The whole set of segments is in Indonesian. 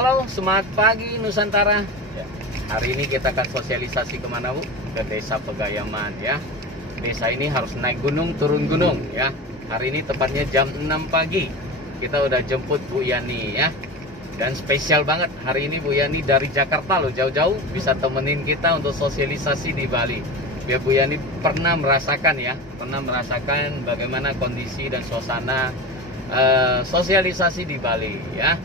Halo, semangat pagi Nusantara. Ya, hari ini kita akan sosialisasi kemana Bu? Ke Desa Pegayaman ya. Desa ini harus naik gunung, turun gunung ya. Hari ini tepatnya jam 6 pagi. Kita udah jemput Bu Yani ya. Dan spesial banget hari ini Bu Yani dari Jakarta loh, jauh-jauh bisa temenin kita untuk sosialisasi di Bali. Biar Bu Yani pernah merasakan ya, bagaimana kondisi dan suasana sosialisasi di Bali ya.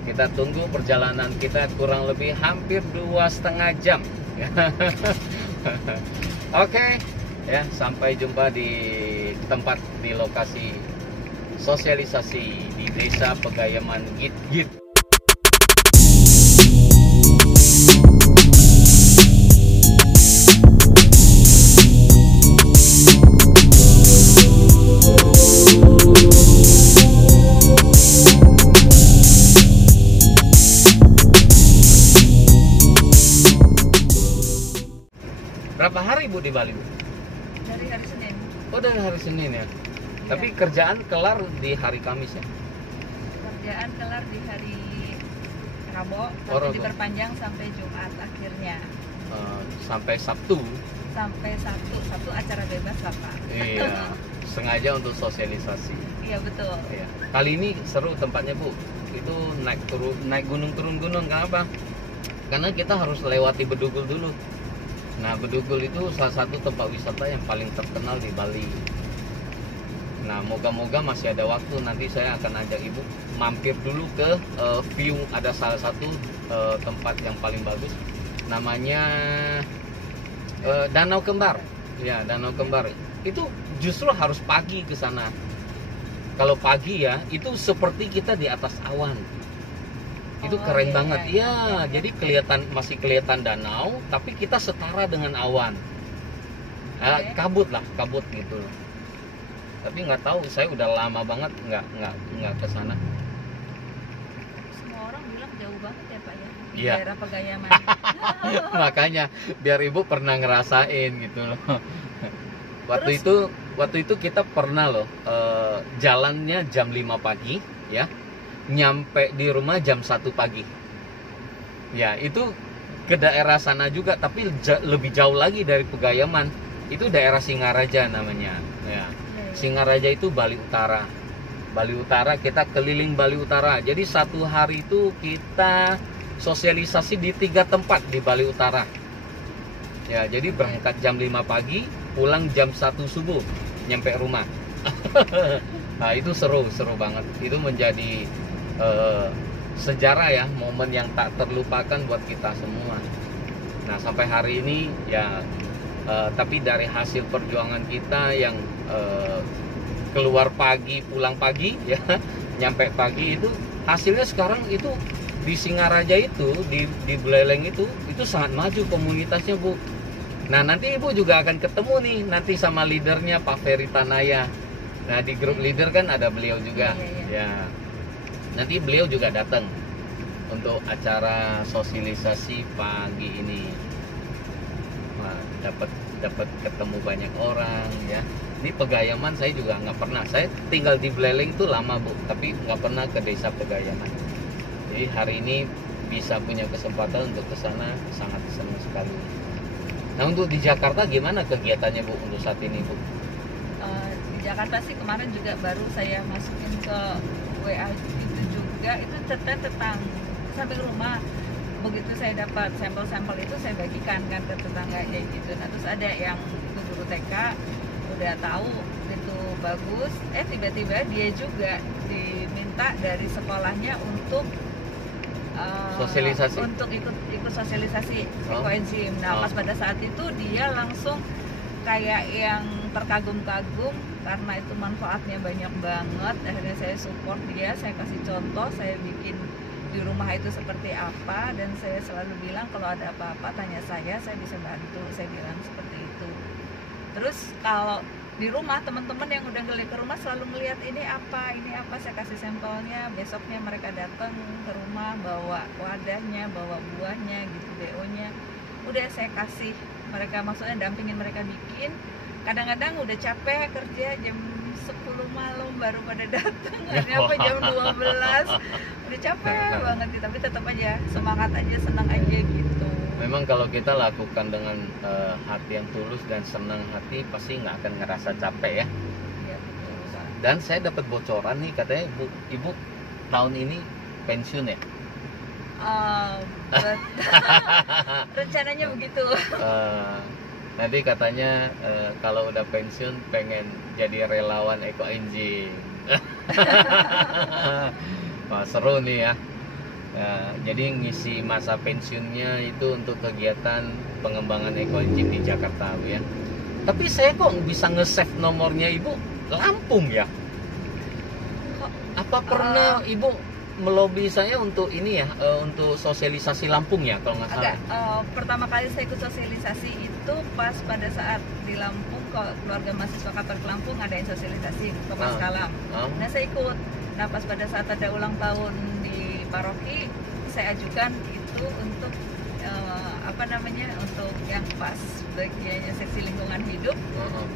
Kita tunggu perjalanan kita kurang lebih hampir 2,5 jam. Oke, ya sampai jumpa di tempat di lokasi sosialisasi di Desa Pegayaman Git. Berapa hari Bu di Bali Bu? Dari hari Senin. Oh dari hari Senin ya. Tapi kerjaan kelar di hari Kamis ya? Kerjaan kelar di hari Rabu, tapi diperpanjang sampai Jumat akhirnya. Sampai Sabtu? Sampai Sabtu acara bebas lah Pak. Iya, sengaja untuk sosialisasi. Iya betul. Iya. Kali ini seru tempatnya Bu. Itu naik gunung turun gunung, kenapa? Karena kita harus lewati Bedugul dulu. Nah, Bedugul itu salah satu tempat wisata yang paling terkenal di Bali. Nah, moga-moga masih ada waktu, nanti saya akan ajak Ibu mampir dulu ke view. Ada salah satu tempat yang paling bagus, namanya Danau Kembar. Ya, Danau Kembar. Itu justru harus pagi ke sana. Kalau pagi ya, itu seperti kita di atas awan. Itu keren banget ya. Jadi masih kelihatan danau, tapi kita setara dengan awan. Kabut gitu. Tapi nggak tahu, saya udah lama banget nggak ke sana. Semua orang bilang jauh banget ya Pak ya, di Iya. daerah Pegayaman. Makanya biar Ibu pernah ngerasain gitu loh. Waktu itu kita pernah loh jalannya jam 5 pagi ya. Nyampe di rumah jam 1 pagi. Ya, itu ke daerah sana juga, tapi lebih jauh lagi dari Pegayaman. Itu daerah Singaraja namanya. Ya. Singaraja itu Bali Utara. Bali Utara, kita keliling Bali Utara. Jadi satu hari itu kita sosialisasi di 3 tempat di Bali Utara. Ya, jadi berangkat jam 5 pagi, pulang jam 1 subuh, nyampe rumah. Nah, itu seru banget. Itu menjadi sejarah ya, momen yang tak terlupakan buat kita semua. Nah sampai hari ini ya, tapi dari hasil perjuangan kita yang keluar pagi pulang pagi ya, nyampe pagi, itu hasilnya sekarang itu di Singaraja itu di Buleleng itu sangat maju komunitasnya Bu. Nah nanti Ibu juga akan ketemu nih nanti sama leadernya Pak Ferry Tanaya. Nah di grup leader kan ada beliau juga. Ya. Nanti beliau juga datang untuk acara sosialisasi pagi ini. Nah, dapat ketemu banyak orang ya. Ini Pegayaman saya juga nggak pernah. Saya tinggal di Buleleng itu lama Bu, tapi nggak pernah ke Desa Pegayaman. Jadi hari ini bisa punya kesempatan untuk ke sana, sangat senang sekali. Nah untuk di Jakarta gimana kegiatannya Bu untuk saat ini Bu? Di Jakarta sih kemarin juga baru saya masukin ke WA itu juga, itu tentang sampai rumah. Begitu saya dapat sampel-sampel itu saya bagikan kan ke tetangga kayak gitu. Nah terus ada yang itu guru TK udah tahu itu bagus, tiba-tiba dia juga diminta dari sekolahnya untuk sosialisasi, untuk ikut sosialisasi ekoenzim. Nah pas pada saat itu dia langsung kayak yang terkagum-kagum karena itu manfaatnya banyak banget. Akhirnya saya support dia, saya kasih contoh, saya bikin di rumah itu seperti apa, dan saya selalu bilang kalau ada apa-apa tanya saya bisa bantu, saya bilang seperti itu. Terus kalau di rumah teman-teman yang udah beli ke rumah selalu melihat ini apa, saya kasih sampelnya, besoknya mereka datang ke rumah bawa wadahnya, bawa buahnya gitu, BO-nya udah saya kasih mereka, maksudnya dampingin mereka bikin. Kadang-kadang udah capek kerja jam 10 malam baru pada datang. Akhirnya apa jam 12 udah capek banget, tapi tetap aja semangat aja, senang aja gitu. Memang kalau kita lakukan dengan hati yang tulus dan senang hati, pasti nggak akan ngerasa capek ya. Iya betul Pak. Dan saya dapat bocoran nih, katanya ibu tahun ini pensiun ya. Rencananya begitu. Nanti katanya kalau udah pensiun pengen jadi relawan eco engine. Wah, seru nih ya. Jadi ngisi masa pensiunnya itu untuk kegiatan pengembangan eco engine di Jakarta Bu, ya. Tapi saya kok bisa nge-save nomornya Ibu Lampung ya? Apa pernah Ibu melobi saya untuk ini ya, untuk sosialisasi Lampung ya kalau nggak salah? Pertama kali saya ikut sosialisasi itu pas pada saat di Lampung, keluarga mahasiswa Katolik Lampung ngadain sosialisasi ke Maskalam. Nah saya ikut. Nah pas pada saat ada ulang tahun di paroki, saya ajukan itu untuk untuk yang pas bagiannya seksi lingkungan hidup.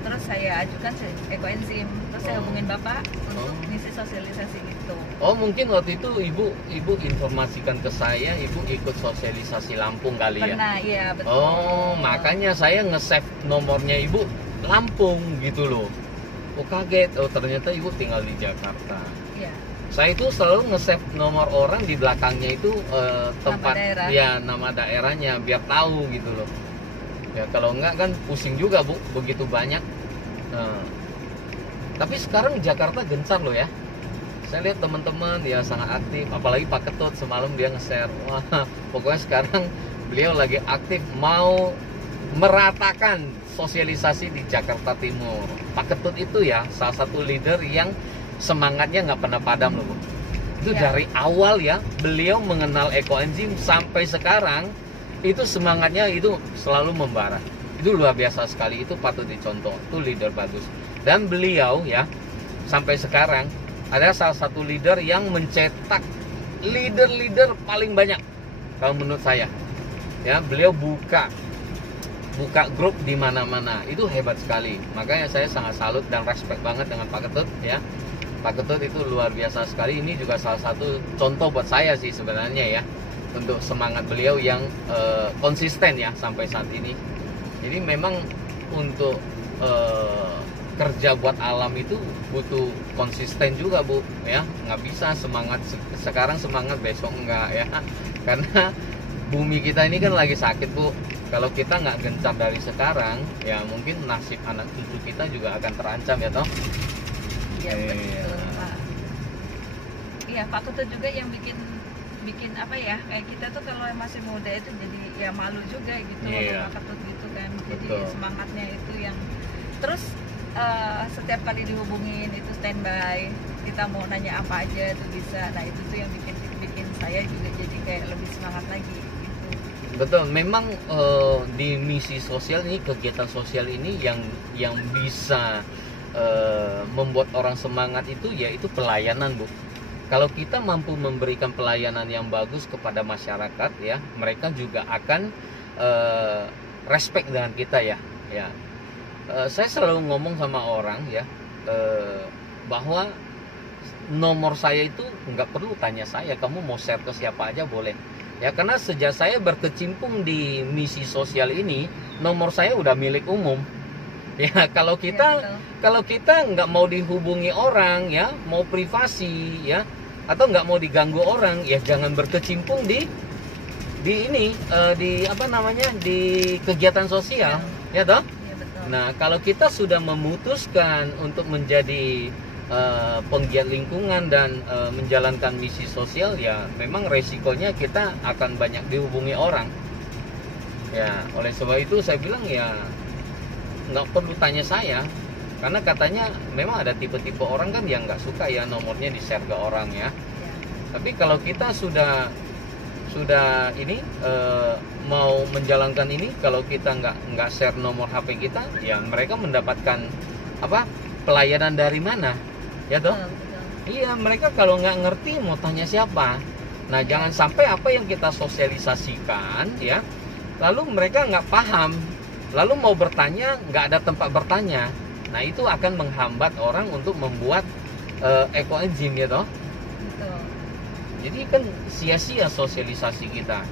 Terus saya ajukan eco enzim, terus saya hubungin Bapak untuk ngisi sosialisasi itu. Oh mungkin waktu itu ibu informasikan ke saya, ibu ikut sosialisasi Lampung kali ya? Pernah, iya betul. Oh makanya saya nge-save nomornya ibu Lampung gitu loh. Oh kaget, oh ternyata ibu tinggal di Jakarta. Iya. Saya itu selalu nge-save nomor orang, di belakangnya itu tempat nama daerah. Ya nama daerahnya biar tahu gitu loh. Ya kalau enggak kan pusing juga Bu, begitu banyak. Tapi sekarang Jakarta gencar loh ya. Saya lihat teman-teman ya sangat aktif, apalagi Pak Ketut semalam dia nge-share. Wah, pokoknya sekarang beliau lagi aktif mau meratakan sosialisasi di Jakarta Timur. Pak Ketut itu ya salah satu leader yang semangatnya nggak pernah padam loh Bu. Itu ya. Dari awal ya beliau mengenal eco enzim sampai sekarang itu semangatnya itu selalu membara. Itu luar biasa sekali, itu patut dicontoh, itu leader bagus. Dan beliau ya sampai sekarang ada salah satu leader yang mencetak leader-leader paling banyak kalau menurut saya. Ya, beliau buka grup di mana-mana. Itu hebat sekali. Makanya saya sangat salut dan respect banget dengan Pak Ketut ya. Pak Ketut itu luar biasa sekali. Ini juga salah satu contoh buat saya sih sebenarnya ya, untuk semangat beliau yang konsisten ya sampai saat ini. Jadi memang untuk kerja buat alam itu butuh konsisten juga Bu ya, nggak bisa semangat sekarang semangat besok enggak ya, karena bumi kita ini kan lagi sakit Bu. Kalau kita nggak gencar dari sekarang ya mungkin nasib anak cucu kita juga akan terancam ya toh. Iya betul Pak. Iya Pak Ketut juga yang bikin apa ya, kayak kita tuh kalau masih muda itu jadi ya malu juga gitu sama Pak Ketut gitu kan. Jadi semangatnya itu yang terus setiap kali dihubungin itu standby, kita mau nanya apa aja tuh bisa. Nah itu tuh yang bikin saya juga jadi kayak lebih semangat lagi gitu. Betul, memang di misi sosial ini, kegiatan sosial ini yang bisa membuat orang semangat itu yaitu pelayanan Bu. Kalau kita mampu memberikan pelayanan yang bagus kepada masyarakat ya, mereka juga akan respect dengan kita ya. Saya selalu ngomong sama orang ya, bahwa nomor saya itu nggak perlu tanya saya, kamu mau share ke siapa aja boleh ya, karena sejak saya berkecimpung di misi sosial ini, nomor saya udah milik umum ya. Kalau kita nggak mau dihubungi orang ya, mau privasi ya, atau nggak mau diganggu orang ya, jangan berkecimpung di ini di apa namanya, di kegiatan sosial ya toh. Nah, kalau kita sudah memutuskan untuk menjadi penggiat lingkungan dan menjalankan misi sosial ya, memang resikonya kita akan banyak dihubungi orang. Ya, oleh sebab itu saya bilang ya nggak perlu tanya saya, karena katanya memang ada tipe-tipe orang kan yang nggak suka ya nomornya di-share ke orang ya. Tapi kalau kita sudah ini mau menjalankan ini, kalau kita nggak share nomor HP kita ya, mereka mendapatkan apa, pelayanan dari mana ya toh? Iya, mereka kalau nggak ngerti mau tanya siapa. Nah jangan sampai apa yang kita sosialisasikan ya, lalu mereka nggak paham, lalu mau bertanya nggak ada tempat bertanya. Nah itu akan menghambat orang untuk membuat ekoenzim ya toh. Betul. Jadi kan sia-sia sosialisasi kita.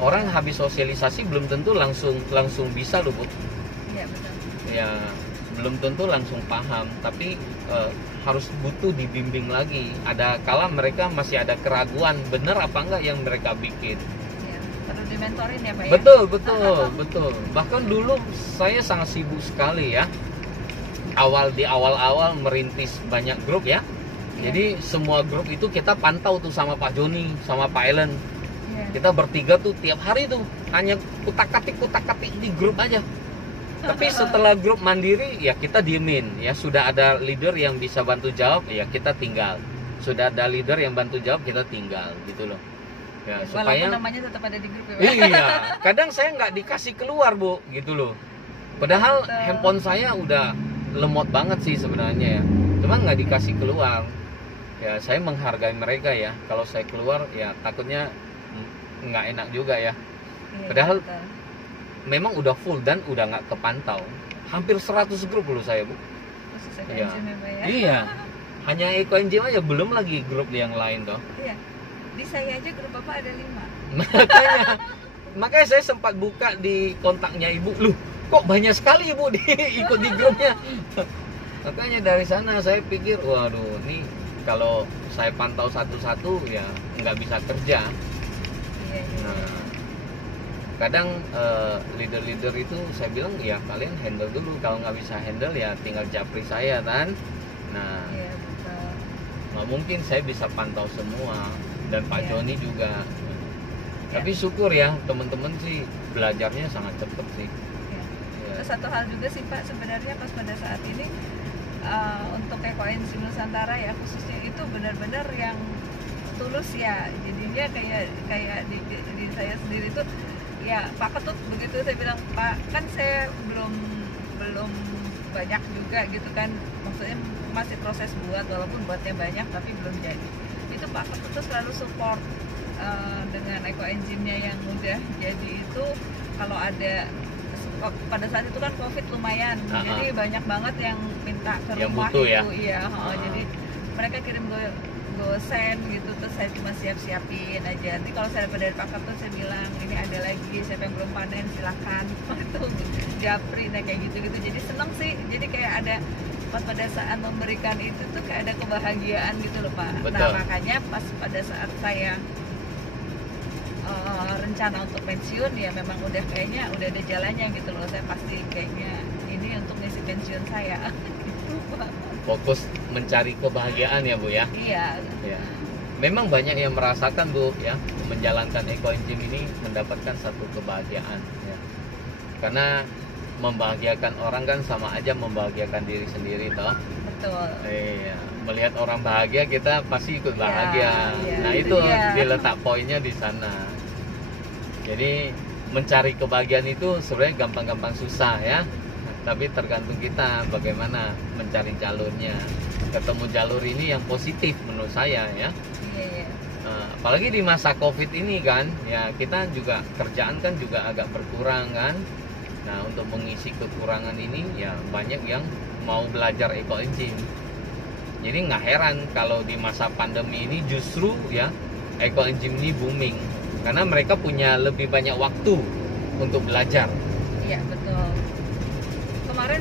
Orang habis sosialisasi belum tentu langsung bisa loh Bu. Iya betul. Ya belum tentu langsung paham, tapi harus butuh dibimbing lagi. Ada kala mereka masih ada keraguan benar apa enggak yang mereka bikin. Ya, perlu dimentorin ya Pak ya. Betul. Bahkan dulu saya sangat sibuk sekali ya. Di awal-awal merintis banyak grup ya. Iya. Jadi semua grup itu kita pantau tuh sama Pak Joni, sama Pak Ellen. Iya. Kita bertiga tuh tiap hari tuh hanya kutak-katik di grup aja. Tapi setelah grup mandiri ya kita diemin ya. Sudah ada leader yang bisa bantu jawab ya kita tinggal. Sudah ada leader yang bantu jawab kita tinggal gitu loh. Ya, supaya walaupun namanya tetap ada di grup ya Pak. Iya, kadang saya nggak dikasih keluar Bu gitu loh. Padahal Betul. handphone saya udah lemot banget sih sebenarnya ya. Cuma nggak dikasih keluar. Ya saya menghargai mereka ya. Kalau saya keluar ya takutnya nggak enak juga ya. Iya, Padahal betul. memang udah full dan udah nggak kepantau. Hampir 100 grup loh saya Bu. Khusus Iya. ekoenzim ya Pak ya. Iya. Hanya ekoenzim aja, belum lagi grup yang lain toh. Iya. Di saya aja grup Bapak ada 5. Makanya saya sempat buka di kontaknya Ibu. Loh, kok banyak sekali Ibu ikut di grupnya. Makanya dari sana saya pikir, waduh, ini kalau saya pantau satu-satu ya nggak bisa kerja. Iya. Nah, kadang leader-leader itu saya bilang ya kalian handle dulu, kalau nggak bisa handle ya tinggal japri saya kan. Nah, Iya betul. nggak mungkin saya bisa pantau semua dan Pak Iya. Joni juga. Iya. Tapi syukur ya teman-teman sih belajarnya sangat cepet sih. Iya. Ya. Terus satu hal juga sih Pak, sebenarnya pas pada saat ini untuk ekoenzim Nusantara ya khususnya itu benar-benar yang tulus ya. Jadinya kayak di saya sendiri tuh ya Pak Ketut begitu saya bilang Pak kan saya belum banyak juga gitu kan, maksudnya masih proses buat walaupun buatnya banyak tapi belum jadi. Itu Pak Ketut tuh selalu support dengan ekoenzimnya yang udah jadi itu. Kalau ada pada saat itu kan COVID lumayan, jadi banyak banget yang minta ke yang rumah butuh, itu ya? jadi mereka kirim gosen gitu, terus saya cuma siapin aja. Nanti kalau saya dapat dari Pak Ketut saya bilang ini ada lagi, siapa yang belum panen silakan itu japri, nah kayak gitu jadi seneng sih. Jadi kayak ada pas pada saat memberikan itu tuh kayak ada kebahagiaan gitu loh Pak. Betul. Nah makanya pas pada saat saya rencana untuk pensiun ya memang udah kayaknya udah ada jalannya gitu loh. Saya pasti kayaknya ini untuk ngisi pensiun saya gitu Pak. Fokus mencari kebahagiaan ya Bu ya. Iya. Ya. Memang banyak yang merasakan Bu ya, menjalankan ekoenzim ini mendapatkan satu kebahagiaan ya. Karena membahagiakan orang kan sama aja membahagiakan diri sendiri toh. Betul. Iya, melihat orang bahagia kita pasti ikut bahagia. Ya, nah itu diletak poinnya di sana. Jadi mencari kebahagiaan itu sebenarnya gampang-gampang susah ya. Tapi tergantung kita bagaimana mencari jalurnya. Ketemu jalur ini yang positif menurut saya ya. Iya. Apalagi di masa COVID ini kan, ya kita juga kerjaan kan juga agak berkurang kan. Nah untuk mengisi kekurangan ini ya banyak yang mau belajar ekoenzim. Jadi nggak heran kalau di masa pandemi ini justru ya ekoenzim ini booming karena mereka punya lebih banyak waktu untuk belajar. Iya betul. Kemarin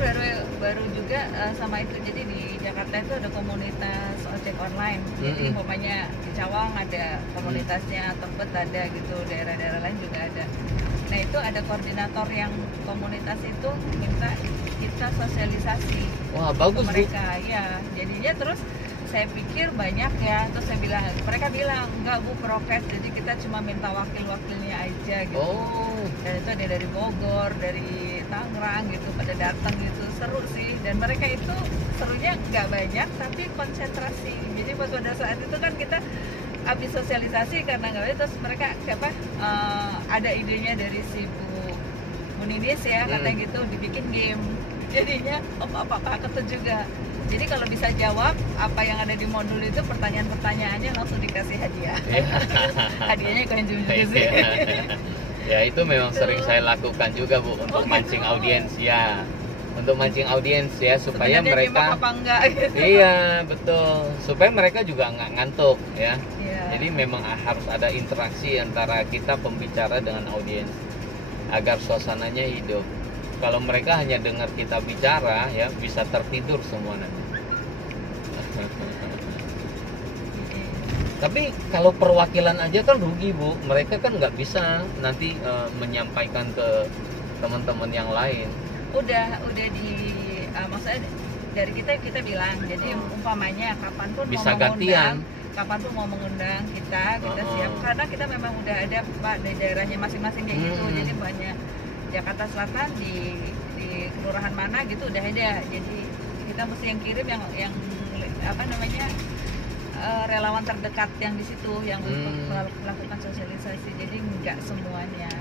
baru juga sama itu, jadi di Jakarta itu ada komunitas ojek online. Jadi umpamanya di Cawang ada komunitasnya, Tebet ada gitu, daerah-daerah lain juga ada. Nah itu ada koordinator yang komunitas itu minta kita sosialisasi. Wah bagus ke mereka ya. Jadinya terus saya pikir banyak ya, terus saya bilang, mereka bilang enggak Bu prokes, jadi kita cuma minta wakil-wakilnya aja gitu. Oh. Dan itu ada dari Bogor, dari Tangerang gitu, pada datang gitu, seru sih. Dan mereka itu serunya nggak banyak tapi konsentrasi. Jadi pada saat itu kan kita habis sosialisasi karena nggak banyak, terus mereka ada idenya dari si Bu Ninis ya, katanya gitu, dibikin game. Jadinya Pak Ketut juga. Jadi kalau bisa jawab apa yang ada di modul itu, pertanyaan-pertanyaannya langsung dikasih hadiah. Hadiahnya ekoenzim juga sih. Ya itu memang sering saya lakukan juga Bu untuk mancing audiens ya. untuk mancing audiens ya, supaya Sebenarnya mereka nyimak apa enggak gitu. iya betul, supaya mereka juga nggak ngantuk ya. Iya. Jadi memang harus ada interaksi antara kita pembicara dengan audiens agar suasananya hidup. Kalau mereka hanya dengar kita bicara ya, bisa tertidur semua nanti. Tapi kalau perwakilan aja kan rugi Bu, mereka kan nggak bisa nanti menyampaikan ke teman-teman yang lain. Udah di maksudnya dari kita bilang, jadi umpamanya kapanpun Bisa mau gantian. mengundang, kapanpun mau mengundang kita siap, karena kita memang udah ada Pak di daerahnya masing-masing kayak gitu. Jadi banyak Jakarta Selatan di kelurahan mana gitu udah ada. Jadi kita mesti yang kirim yang apa namanya relawan terdekat yang di situ yang melakukan sosialisasi. Jadi nggak semuanya.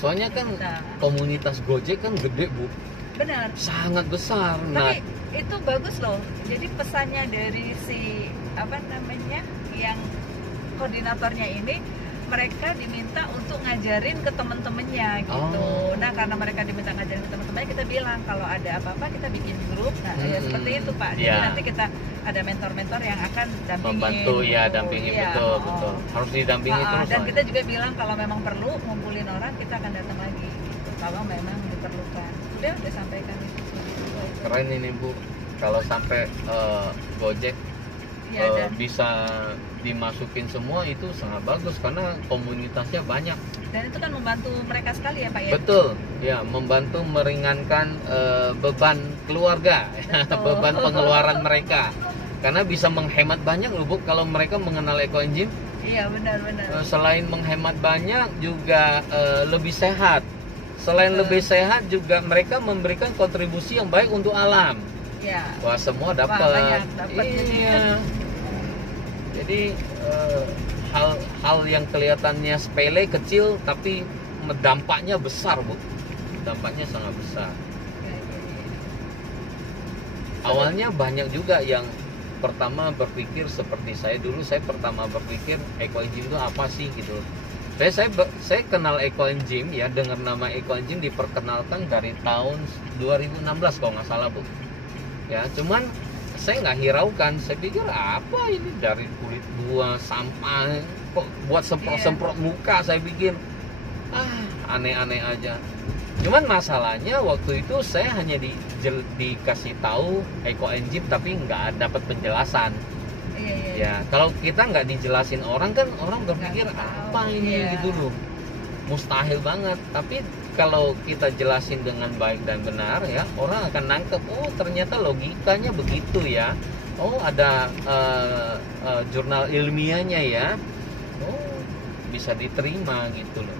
Soalnya kan Nah. komunitas Gojek kan gede Bu, Benar. sangat besar. Nah, Tapi itu bagus loh. Jadi pesannya dari si apa namanya yang koordinatornya ini, mereka diminta untuk ngajarin ke teman-temannya gitu. Oh. Nah karena mereka diminta ngajarin ke teman-temannya, kita bilang kalau ada apa-apa kita bikin grup. Nah ya seperti itu Pak. Jadi Ya. nanti kita ada mentor-mentor yang akan dampingin. membantu ya, gitu. dampingi Iya, betul, oh. betul. Harus didampingi terus. Dan soalnya. kita juga bilang kalau memang perlu ngumpulin orang, kita akan datang lagi gitu. Kalau memang diperlukan. Udah sampaikan itu. Keren ini Bu, kalau sampai Gojek Ya, dan bisa dimasukin semua itu sangat bagus karena komunitasnya banyak. itu kan membantu mereka sekali ya Pak ya. Betul, ya membantu meringankan beban keluarga, Betul. beban pengeluaran mereka. Karena bisa menghemat banyak loh Bu kalau mereka mengenal ekoenzim. Iya benar-benar. Selain menghemat banyak juga lebih sehat. Selain Betul. lebih sehat juga mereka memberikan kontribusi yang baik untuk alam. Ya. Wah semua Wah, dapat. banyak dapat Iya. Jadi hal yang kelihatannya sepele kecil tapi dampaknya besar Bu. Dampaknya sangat besar. Ya. Awalnya banyak juga yang pertama berpikir seperti saya dulu. Saya pertama berpikir ekoenzim itu apa sih gitu. Saya kenal ekoenzim ya, dengar nama ekoenzim diperkenalkan dari tahun 2016 kalau nggak salah Bu. Ya, cuman saya nggak hiraukan. Saya pikir apa ini dari kulit buah sampah kok buat semprot-semprot muka. Saya pikir aneh-aneh aja. Cuman masalahnya waktu itu saya hanya dikasih tahu ekoenzim tapi nggak dapat penjelasan. Iya. Ya, kalau kita nggak dijelasin orang kan orang berpikir Nggak tahu, apa ini iya. gitu loh. Mustahil banget. Tapi kalau kita jelasin dengan baik dan benar ya, orang akan nangkep, oh ternyata logikanya begitu ya. Oh ada jurnal ilmiahnya ya. Oh bisa diterima gitu loh.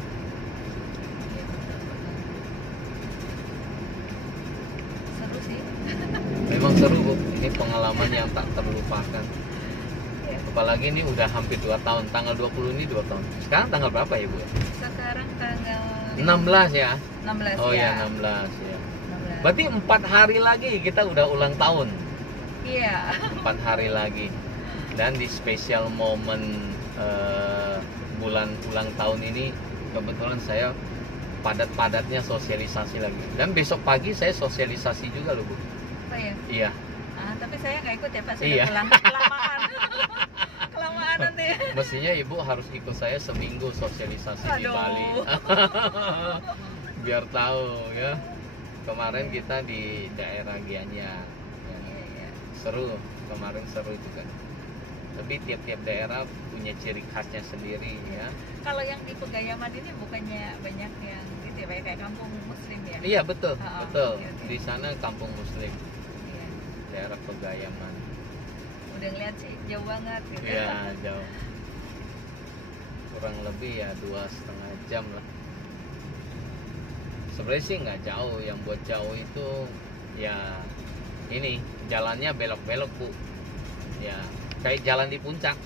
Seru sih. Memang seru Bu. Ini pengalaman yang tak terlupakan. Ya. Apalagi ini udah hampir 2 tahun. Tanggal 20 ini 2 tahun. Sekarang tanggal berapa ya Bu? Sekarang tanggal 16 ya? 16 Oh ya. ya 16 ya. 16. Berarti 4 hari lagi kita udah ulang tahun. Iya. 4 hari lagi. Dan di spesial momen bulan ulang tahun ini kebetulan saya padat-padatnya sosialisasi lagi. Dan besok pagi saya sosialisasi juga loh Bu. Apa ya? Iya. Tapi saya nggak ikut ya Pak, Iya. sudah kelamaan. Kelamaan nanti. Mestinya Ibu harus ikut saya seminggu sosialisasi di Aduh. Bali. Biar tahu ya. Kemarin kita di daerah Gianyar. Ya. Iya. Seru, kemarin seru juga. Tapi tiap-tiap daerah punya ciri khasnya sendiri ya. Kalau yang di Pegayaman ini bukannya banyak yang gitu ya, kayak kampung muslim ya? Iya betul, Oh, betul. oke. Di sana kampung muslim, Iya. daerah Pegayaman. Udah ngeliat sih jauh banget gitu. Iya jauh. Kurang lebih ya 2,5 jam lah. Sebenarnya sih nggak jauh. Yang buat jauh itu ya ini jalannya belok-belok Bu. Ya kayak jalan di puncak,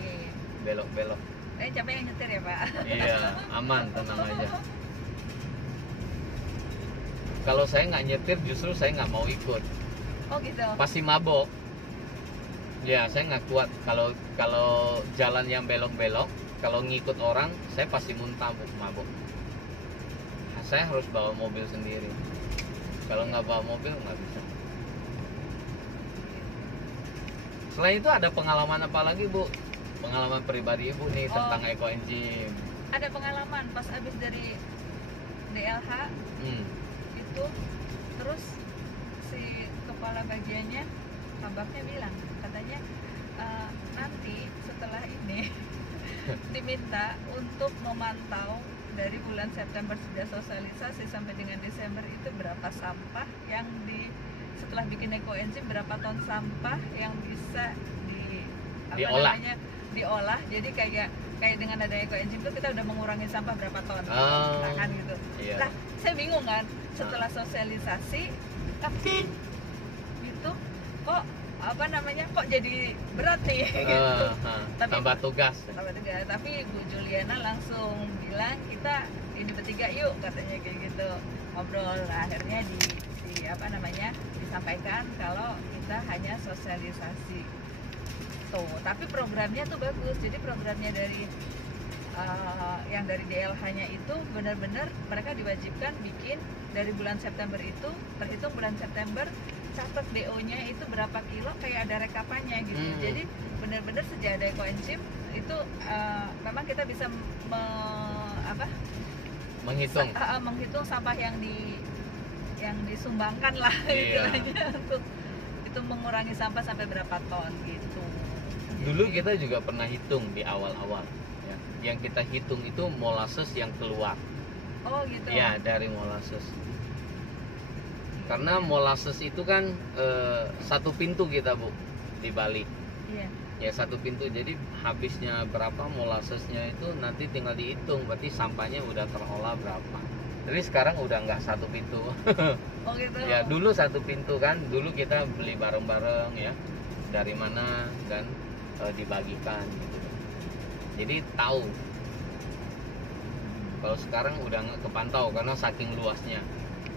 Iya. belok-belok. Capek yang nyetir ya Pak? Iya, aman, tenang aja. Kalau saya nggak nyetir, justru saya nggak mau ikut. Oh gitu. Pasti mabok. Ya, saya nggak kuat. Kalau jalan yang belok-belok, kalau ngikut orang, saya pasti muntah, Bu, mabok. Saya harus bawa mobil sendiri. Kalau nggak bawa mobil nggak bisa. Selain itu ada pengalaman apa lagi Bu? Pengalaman pribadi Ibu nih tentang ekoenzim. Ada pengalaman pas habis dari DLH itu, terus si kepala bagiannya, kabaknya bilang, katanya nanti setelah ini diminta untuk memantau dari bulan September sudah sosialisasi sampai dengan Desember itu berapa sampah yang setelah bikin ekoenzim, berapa ton sampah yang bisa diolah. Jadi kayak dengan ada ekoenzim itu kita udah mengurangi sampah berapa ton, kan gitu. Iya. Nah, saya bingung kan setelah sosialisasi tapi itu kok kok jadi berat nih gitu. Tapi tambah tugas. Tapi Bu Juliana langsung bilang, kita ini bertiga yuk, katanya kayak gitu, ngobrol. Akhirnya disampaikan kalau kita hanya sosialisasi tuh, tapi programnya tuh bagus. Jadi programnya dari yang dari DLH-nya itu benar-benar mereka diwajibkan bikin dari bulan September itu, terhitung bulan September, catat DO-nya itu berapa kilo, kayak ada rekapannya gitu. Jadi benar-benar sejak ada ekoenzim itu memang kita bisa menghitung sampah yang disumbangkan lah istilahnya, untuk itu mengurangi sampah sampai berapa ton gitu. Dulu kita juga pernah hitung di awal-awal ya. Yang kita hitung itu molasses yang keluar. Oh gitu. Ya, dari molasses. Karena molasses itu kan satu pintu kita Bu di Bali. Iya. Ya, satu pintu. Jadi habisnya berapa molassesnya itu nanti tinggal dihitung, berarti sampahnya udah terolah berapa. Jadi sekarang udah nggak satu pintu. Oh gitu. Ya, dulu satu pintu kan. Dulu kita beli bareng-bareng ya. Dari mana dan dibagikan gitu. Jadi tahu. Kalau sekarang udah nggak kepantau karena saking luasnya.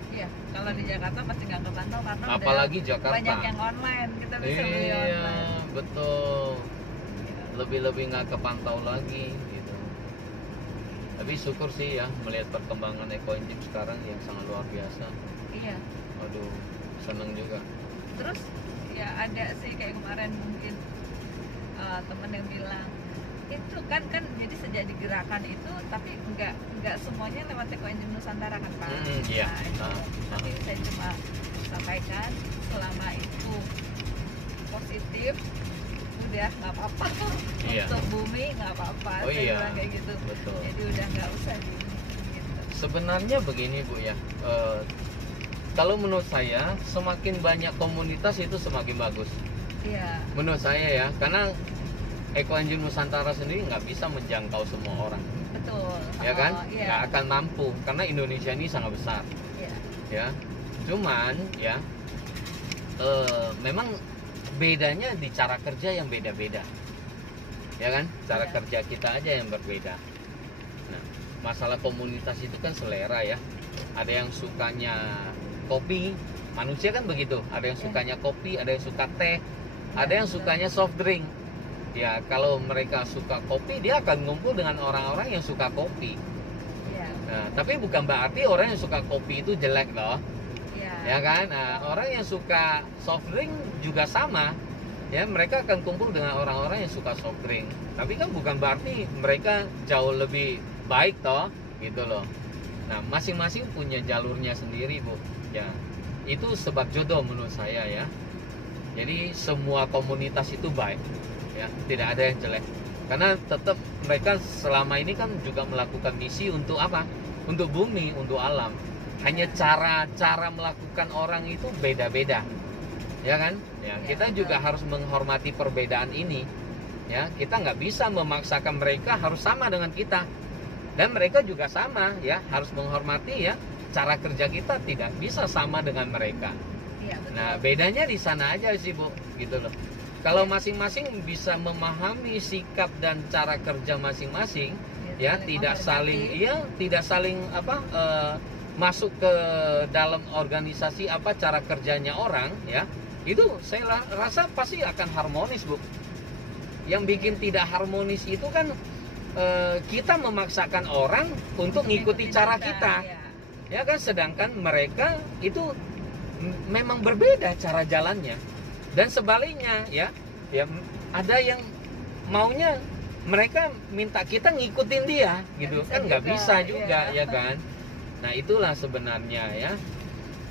Iya, kalau di Jakarta pasti nggak kepantau karena apalagi udah Jakarta banyak yang online, kita bisa beli online. Iya, betul. Lebih-lebih nggak kepantau lagi gitu. Tapi syukur sih ya melihat perkembangan ekoenzim sekarang yang sangat luar biasa. Iya. Aduh, seneng juga. Terus ya ada sih kayak kemarin mungkin teman yang bilang itu kan jadi sejak digerakkan itu, tapi nggak semuanya lewat ekoenzim Nusantara kan Pak. Iya. Tapi saya cuma sampaikan selama itu positif, udah nggak apa-apa. Iya. Untuk bumi nggak apa-apa. Oh saya iya. bilang kayak gitu. Betul. Jadi udah nggak usah gitu. Sebenarnya begini Bu ya. Kalau menurut saya semakin banyak komunitas itu semakin bagus. Iya. Menurut saya ya, karena ekoenzim Nusantara sendiri nggak bisa menjangkau semua orang. Betul. Ya kan? Iya. Nggak akan mampu karena Indonesia ini sangat besar. Iya. Ya, cuman ya memang bedanya di cara kerja yang beda-beda. Ya kan? Cara kerja kita aja yang berbeda. Nah, masalah komunitas itu kan selera ya. Ada yang sukanya kopi, manusia kan begitu. Ada yang sukanya kopi, ada yang suka teh, ada yang sukanya soft drink. Ya, kalau mereka suka kopi, dia akan ngumpul dengan orang-orang yang suka kopi. Iya. Nah, tapi bukan berarti orang yang suka kopi itu jelek loh. Iya. Ya kan? Nah, orang yang suka soft drink juga sama. Ya, mereka akan kumpul dengan orang-orang yang suka soft drink. Tapi kan bukan berarti mereka jauh lebih baik toh, gitu loh. Nah, masing-masing punya jalurnya sendiri, Bu. Ya. Itu sebab jodoh menurut saya ya. Jadi semua komunitas itu baik. Ya, tidak ada yang jelek. Karena tetap mereka selama ini kan juga melakukan misi untuk apa? Untuk bumi, untuk alam. Hanya cara melakukan orang itu beda-beda. Ya kan? Ya, kita juga harus menghormati perbedaan ini. Ya, kita nggak bisa memaksakan mereka harus sama dengan kita. Dan mereka juga sama, ya, harus menghormati ya. Cara kerja kita tidak bisa sama dengan mereka. Iya, betul. Nah, bedanya di sana aja sih, Bu, gitu loh. Kalau masing-masing bisa memahami sikap dan cara kerja masing-masing, ya, tidak saling masuk ke dalam organisasi cara kerjanya orang, ya. Itu saya rasa pasti akan harmonis, Bu. Yang bikin tidak harmonis itu kan kita memaksakan orang untuk mengikuti cara kita. Ya kan, sedangkan mereka itu memang berbeda cara jalannya. Dan sebaliknya ya ada yang maunya mereka minta kita ngikutin dia gitu kan, nggak bisa juga ya kan. Nah itulah sebenarnya ya.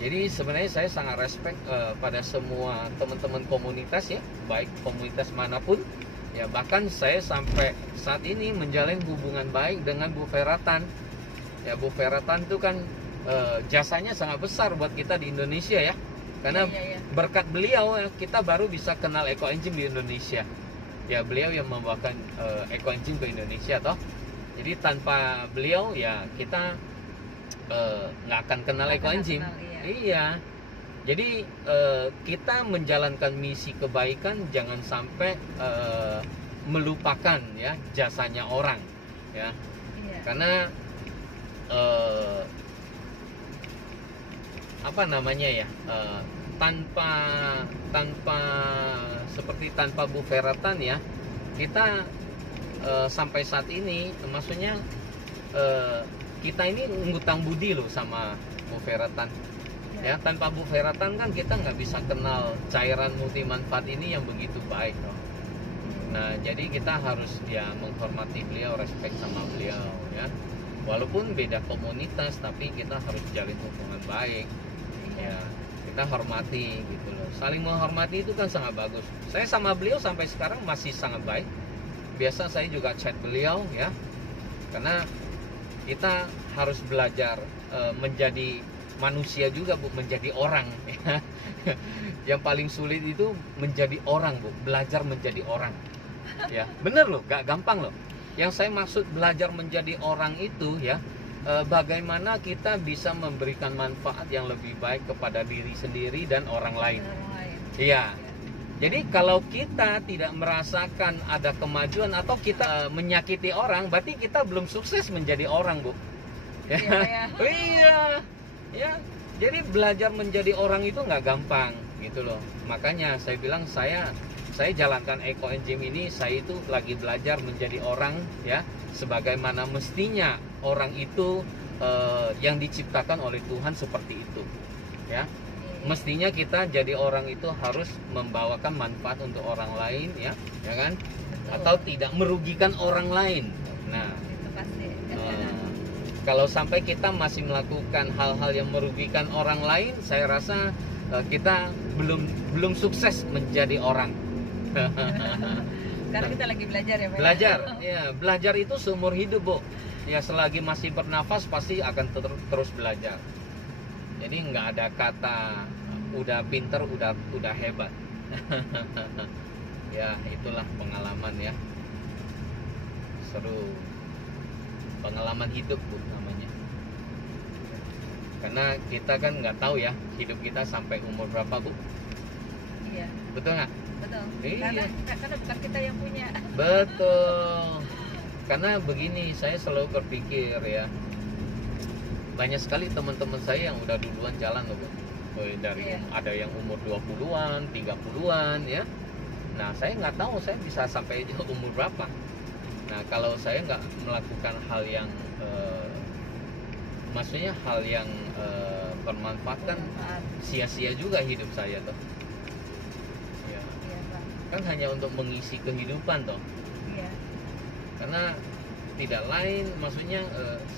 Jadi sebenarnya saya sangat respect pada semua teman-teman komunitas ya, baik komunitas manapun ya. Bahkan saya sampai saat ini menjalin hubungan baik dengan Bu Feratan ya. Bu Feratan itu kan jasanya sangat besar buat kita di Indonesia ya, karena berkat beliau kita baru bisa kenal EcoEngine di Indonesia ya. Beliau yang membawakan EcoEngine ke Indonesia toh. Jadi tanpa beliau ya kita nggak akan kenal EcoEngine. Iya. Jadi kita menjalankan misi kebaikan, jangan sampai melupakan ya jasanya orang ya. Karena apa namanya ya, tanpa seperti tanpa Bu Feratan ya, kita sampai saat ini maksudnya kita ini ngutang budi loh sama Bu Feratan ya. Tanpa Bu Feratan kan kita nggak bisa kenal cairan multi manfaat ini yang begitu baik loh. Nah jadi kita harus ya menghormati beliau, respect sama beliau ya. Walaupun beda komunitas tapi kita harus jalin hubungan baik ya. Kita hormati gitu loh. Saling menghormati itu kan sangat bagus. Saya sama beliau sampai sekarang masih sangat baik. Biasa saya juga chat beliau ya. Karena kita harus belajar menjadi manusia juga Bu, menjadi orang ya. Yang paling sulit itu menjadi orang Bu, belajar menjadi orang ya. Bener loh, gak gampang loh. Yang saya maksud belajar menjadi orang itu ya, bagaimana kita bisa memberikan manfaat yang lebih baik kepada diri sendiri dan orang lain. Iya. Jadi kalau kita tidak merasakan ada kemajuan atau kita menyakiti orang, berarti kita belum sukses menjadi orang Bu ya. Iya ya. Jadi belajar menjadi orang itu nggak gampang gitu loh. Makanya saya bilang saya jalankan EcoEngine ini, saya itu lagi belajar menjadi orang ya, sebagaimana mestinya orang itu yang diciptakan oleh Tuhan seperti itu ya. Mestinya kita jadi orang itu harus membawakan manfaat untuk orang lain ya kan. Atau tidak merugikan orang lain. Nah itu pasti. Kalau sampai kita masih melakukan hal-hal yang merugikan orang lain, saya rasa kita belum sukses menjadi orang. Karena kita lagi belajar ya Pak. Belajar, ya belajar itu seumur hidup Bu. Ya selagi masih bernafas pasti akan terus belajar. Jadi nggak ada kata udah pinter, udah hebat. Ya itulah pengalaman ya, seru. Pengalaman hidup Bu namanya. Karena kita kan nggak tahu ya hidup kita sampai umur berapa Bu. Iya. Betul nggak? Betul. Iya. Karena bukan kita yang punya. Betul. Karena begini, saya selalu berpikir ya, banyak sekali teman-teman saya yang udah duluan jalan loh Bu. Dari ada yang umur 20-an, 30-an ya. Nah saya nggak tahu saya bisa sampai umur berapa. Nah kalau saya nggak melakukan hal yang maksudnya hal yang bermanfaat kan sia-sia juga hidup saya toh ya. Kan hanya untuk mengisi kehidupan toh ya. Karena tidak lain maksudnya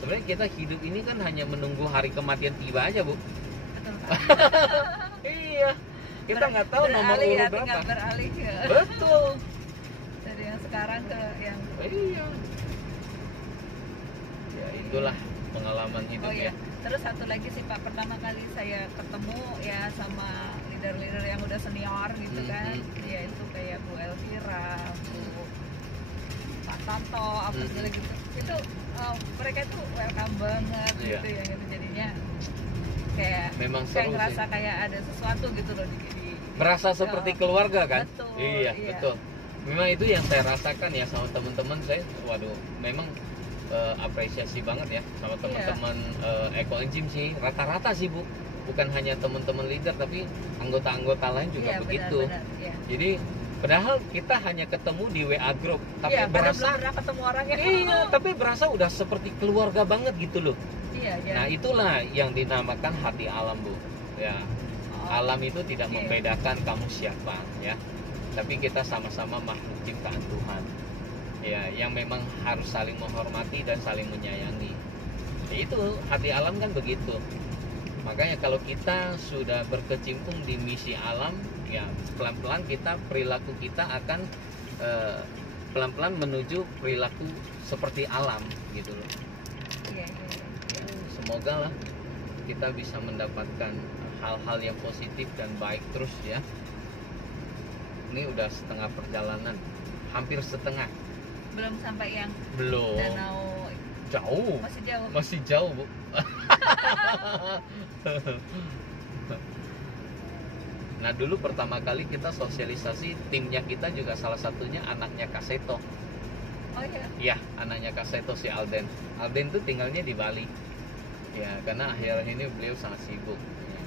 sebenarnya kita hidup ini kan hanya menunggu hari kematian tiba aja Bu. Iya kita nggak tahu nomor urut ya, berapa. Beralih ya. Betul. Yang sekarang ke yang iya ya itulah pengalaman hidup ya. Terus satu lagi sih Pak, pertama kali saya ketemu ya sama leader-leader yang udah senior gitu kan, ya itu kayak Bu Elvira, Pak Tanto, apa segala gitu. Itu mereka itu welcome banget gitu ya, gitu jadinya kayak memang kayak ngerasa sih. Kayak ada sesuatu gitu loh di merasa seperti keluarga kan. Betul, iya betul. Memang itu yang saya rasakan ya sama teman-teman saya. Waduh, memang apresiasi banget ya sama teman-teman EcoEngine sih. Rata-rata sih Bu, bukan hanya teman-teman leader tapi anggota-anggota lain juga begitu. Benar. Jadi padahal kita hanya ketemu di WA group, tapi berasa belum pernah ketemu orangnya. Iya, tapi berasa udah seperti keluarga banget gitu loh. Iya. Nah itulah yang dinamakan hati alam Bu. Ya. Alam itu tidak Oke. membedakan kamu siapa, ya. Tapi kita sama-sama makhluk ciptaan Tuhan. Ya, yang memang harus saling menghormati dan saling menyayangi. Ya, itu hati alam kan begitu. Makanya kalau kita sudah berkecimpung di misi alam, ya pelan-pelan perilaku kita akan pelan-pelan menuju perilaku seperti alam gitu loh. Iya. Ya, semoga lah kita bisa mendapatkan hal-hal yang positif dan baik terus ya. Ini udah setengah perjalanan, hampir setengah. Belum sampai yang Belum. danau, Jauh. masih jauh. Bu. Nah, dulu pertama kali kita sosialisasi, timnya kita juga salah satunya anaknya Kak Seto. Oh iya. Ya, anaknya Kak Seto, si Alden. Alden tuh tinggalnya di Bali. Ya, karena akhir-akhir ini beliau sangat sibuk. Ya.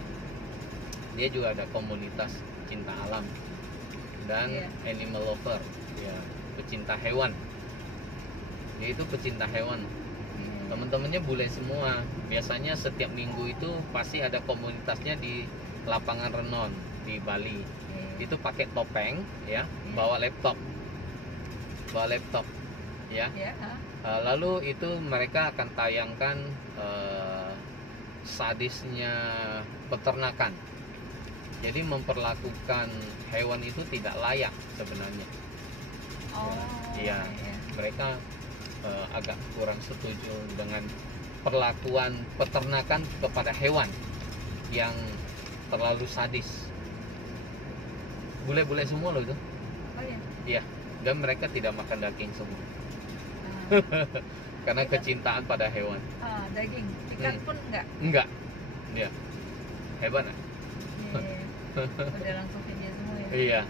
Dia juga ada komunitas cinta alam dan Iya. animal lover, ya, pecinta hewan. Dia itu pecinta hewan. Teman-temannya bule semua. Biasanya setiap minggu itu pasti ada komunitasnya di lapangan Renon di Bali. Itu pakai topeng, ya, bawa laptop, ya. Ya. Lalu itu mereka akan tayangkan sadisnya peternakan. Jadi memperlakukan hewan itu tidak layak sebenarnya. Oh. Iya. Mereka agak kurang setuju dengan perlakuan peternakan kepada hewan yang terlalu sadis. Bule-bule semua loh itu. Oh iya. Iya. Dan mereka tidak makan daging semua. Karena Iya. kecintaan pada hewan. Daging, ikan pun Enggak. Iya. Hebat. Iya. Udah langsung video semua ya. Iya.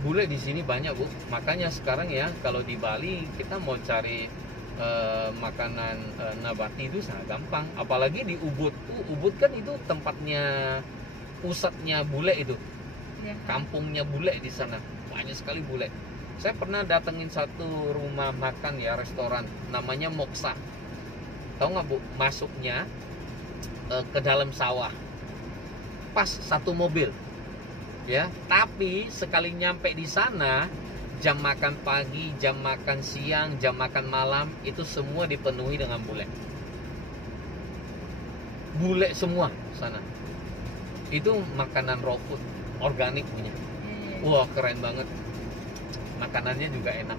Bule di sini banyak, Bu. Makanya sekarang ya kalau di Bali kita mau cari makanan nabati itu sangat gampang. Apalagi di Ubud. Ubud kan itu tempatnya, pusatnya bule itu. Iya. Kampungnya bule di sana. Banyak sekali bule. Saya pernah datengin satu rumah makan ya, restoran namanya Moksa. Tahu nggak, Bu? Masuknya ke dalam sawah. Pas satu mobil. Ya, tapi sekali nyampe di sana, jam makan pagi, jam makan siang, jam makan malam itu semua dipenuhi dengan bule. Bule semua sana. Itu makanan raw food, organik punya. Iya. Wah, keren banget. Makanannya juga enak.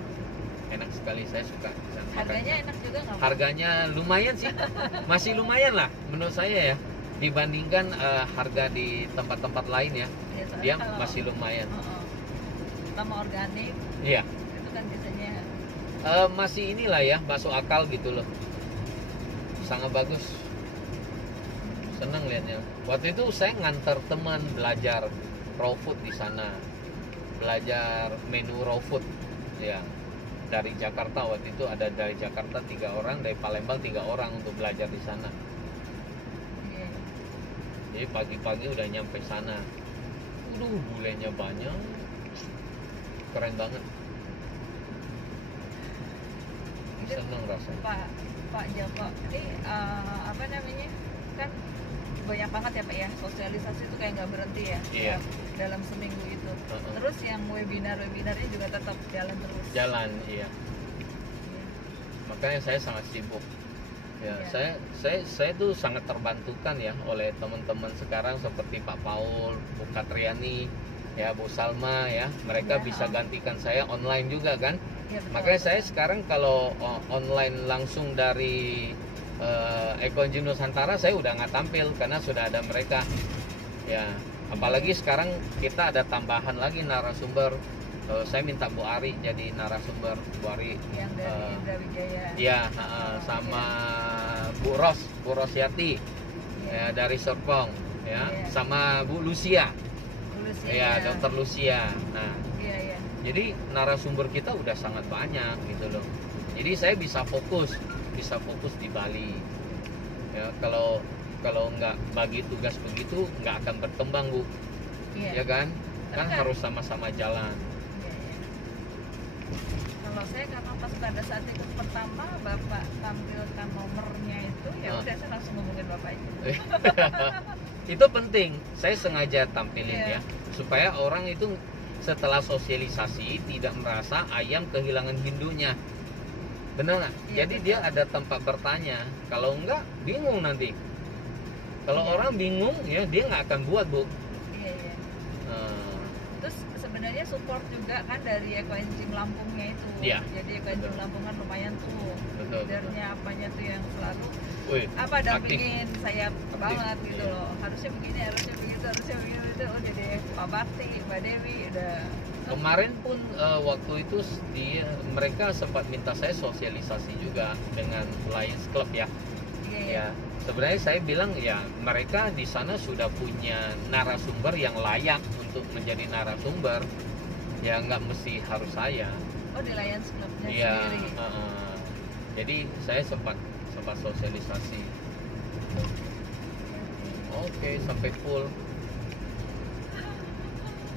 Enak sekali, saya suka. Harganya enak juga nggak? Bu? Harganya lumayan sih. Masih lumayan lah menurut saya ya. Dibandingkan harga di tempat-tempat lain ya. Iya, soalnya Dia kalau- masih lumayan. Sama organik Iya. itu kan biasanya Masih inilah ya, masuk akal gitu loh. Sangat bagus. Senang lihatnya. Waktu itu saya nganter teman belajar raw food di sana. Belajar menu raw food ya. Dari Jakarta waktu itu ada dari Jakarta 3 orang, dari Palembang 3 orang untuk belajar di sana. iya. Jadi pagi-pagi udah nyampe sana. Bulenya banyak. Keren banget. Mungkin Senang rasanya. Pak Joko ini apa namanya, kan banyak banget ya Pak ya, sosialisasi itu kayak nggak berhenti ya. Iya. Dalam seminggu itu. Uh-uh. Terus yang webinarnya juga tetap jalan terus. Jalan, iya. Iya. Makanya saya sangat sibuk. Ya, Iya. saya tuh sangat terbantukan ya oleh teman-teman sekarang seperti Pak Paul, Bu Katriani, ya Bu Salma ya. Mereka Iya, bisa gantikan saya online juga kan. Iya, betul, Makanya betul. saya sekarang kalau online langsung dari Eko Enjin Nusantara saya udah nggak tampil karena sudah ada mereka. Ya, apalagi sekarang kita ada tambahan lagi narasumber. Saya minta Bu Ari jadi narasumber. Bu Ari yang dari Indra Wijaya. ya, sama Bu Rosyati ya, Iya. dari Serpong ya, Iya. sama Bu Lucia Lulus ya, Dokter Lucia. Nah, Iya. jadi narasumber kita udah sangat banyak gitu loh. Jadi saya bisa fokus di Bali. Ya, kalau nggak bagi tugas begitu nggak akan berkembang, Bu. Iya. Ya kan? Kan Tapi harus sama-sama jalan. Iya. Kalau saya karena pas pada saat ikut pertama Bapak tampilkan nomornya itu, ya Ah. udah saya langsung ngomongin Bapak aja. Itu penting. Saya sengaja tampilin Iya. ya, supaya orang itu setelah sosialisasi tidak merasa ayam kehilangan hindunya. Benar nggak? Iya, Jadi betul. dia ada tempat bertanya. Kalau enggak, bingung nanti. Kalau Iya. orang bingung ya, dia nggak akan buat, Bu. Iya, iya. Eh, Terus sebenarnya support juga kan dari ekoenzim Lampungnya itu. Iya. Jadi ekoenzim Betul. Lampung kan lumayan tuh. Betul. Leadernya apanya tuh yang selalu Wih, apa dampingin saya Aktif. banget gitu Iya. loh. Harusnya begini, harusnya begitu, harusnya begitu. Oh, jadi Pak Bakti, Mbak Dewi udah kemarin pun waktu itu mereka sempat minta saya sosialisasi juga dengan Lions Club ya. iya, iya. Ya, sebenarnya saya bilang ya mereka di sana sudah punya narasumber yang layak untuk menjadi narasumber. Ya nggak mesti harus saya. Oh, di Lions Clubnya Iya. sendiri. Jadi saya sempat sosialisasi. Oke, sampai full.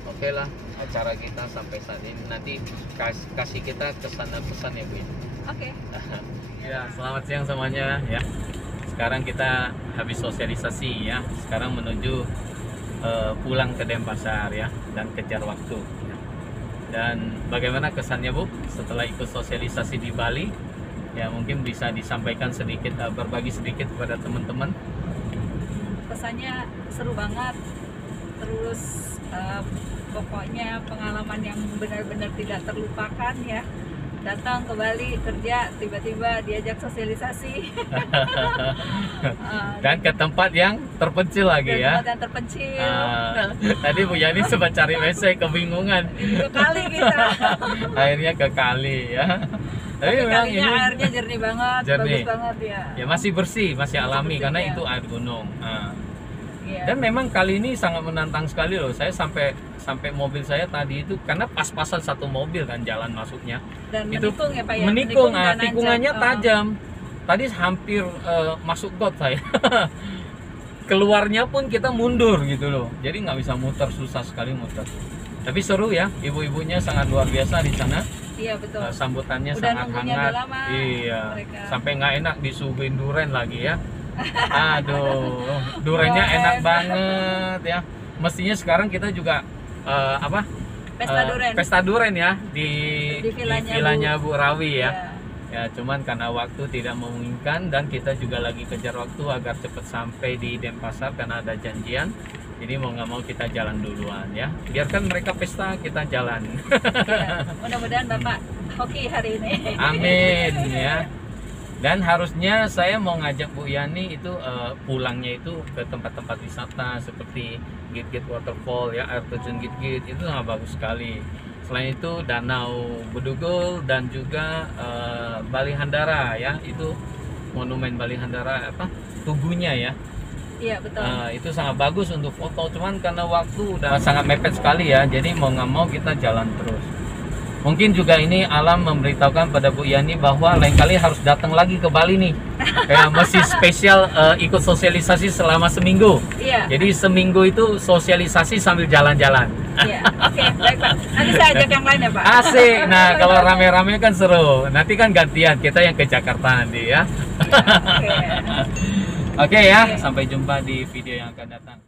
Oke lah, acara kita sampai saat ini. Nanti kasih kita kesan dan pesan ya, Bu. Oke. Ya, selamat siang semuanya ya. Sekarang kita habis sosialisasi ya. Sekarang menuju pulang ke Denpasar ya dan kejar waktu. Ya. Dan bagaimana kesannya, Bu, setelah ikut sosialisasi di Bali? Ya, mungkin bisa disampaikan sedikit, berbagi sedikit kepada teman-teman. Pesannya seru banget. Terus pokoknya pengalaman yang benar-benar tidak terlupakan ya. Datang ke Bali kerja, tiba-tiba diajak sosialisasi. Dan ke tempat yang terpencil lagi ya. Tempat yang terpencil. Tadi Bu Yani sempat cari WC, kebingungan. Itu kali kita. Akhirnya ke kali ya. Tapi Tapi memang kalinya ini airnya jernih banget, jernih. bagus banget ya. ya masih bersih, masih alami bersih, karena ya. itu air gunung. Iya. Dan memang kali ini sangat menantang sekali loh. Saya sampai mobil saya tadi itu karena pas-pasan satu mobil kan jalan masuknya. Dan itu menikung ya Pak ya. Menikung, dan tikungannya nanjak. tajam. Tadi hampir masuk got saya. Keluarnya pun kita mundur gitu loh. Jadi nggak bisa muter, susah sekali muter. Tapi seru ya, ibu-ibunya sangat luar biasa di sana. Iya betul. Sambutannya Udah sangat nunggunya hangat. udah lama Iya. mereka. Sampai nggak enak disuguhin duren lagi ya. Aduh, durennya Duren. enak banget ya. Mestinya sekarang kita juga Pesta duren. Pesta duren ya di Di vilanya Bu Rawi ya. Iya. Ya, cuman karena waktu tidak memungkinkan dan kita juga lagi kejar waktu agar cepat sampai di Denpasar karena ada janjian. Jadi mau nggak mau kita jalan duluan ya. Biarkan mereka pesta, kita jalan. Iya. Mudah-mudahan Bapak hoki hari ini. Amin ya. Dan harusnya saya mau ngajak Bu Yani itu pulangnya itu ke tempat-tempat wisata seperti Git-Git Waterfall ya, air terjun Git-Git itu sangat bagus sekali. Selain itu Danau Bedugul dan juga Bali Handara ya, itu monumen Bali Handara Tugunya ya. Iya betul. Itu sangat bagus untuk foto, cuman karena waktu udah sangat mepet sekali ya, jadi mau nggak mau kita jalan terus. Mungkin juga ini alam memberitahukan pada Bu Yani bahwa lain kali harus datang lagi ke Bali nih. Ya, masih spesial ikut sosialisasi selama seminggu. Iya. Jadi seminggu itu sosialisasi sambil jalan-jalan. Iya. Oke, baik Pak. Nanti saya ajak yang lain ya Pak. Asik. Nah, kalau rame-rame kan seru. Nanti kan gantian, kita yang ke Jakarta nanti ya. Oke. Oke ya, sampai jumpa di video yang akan datang.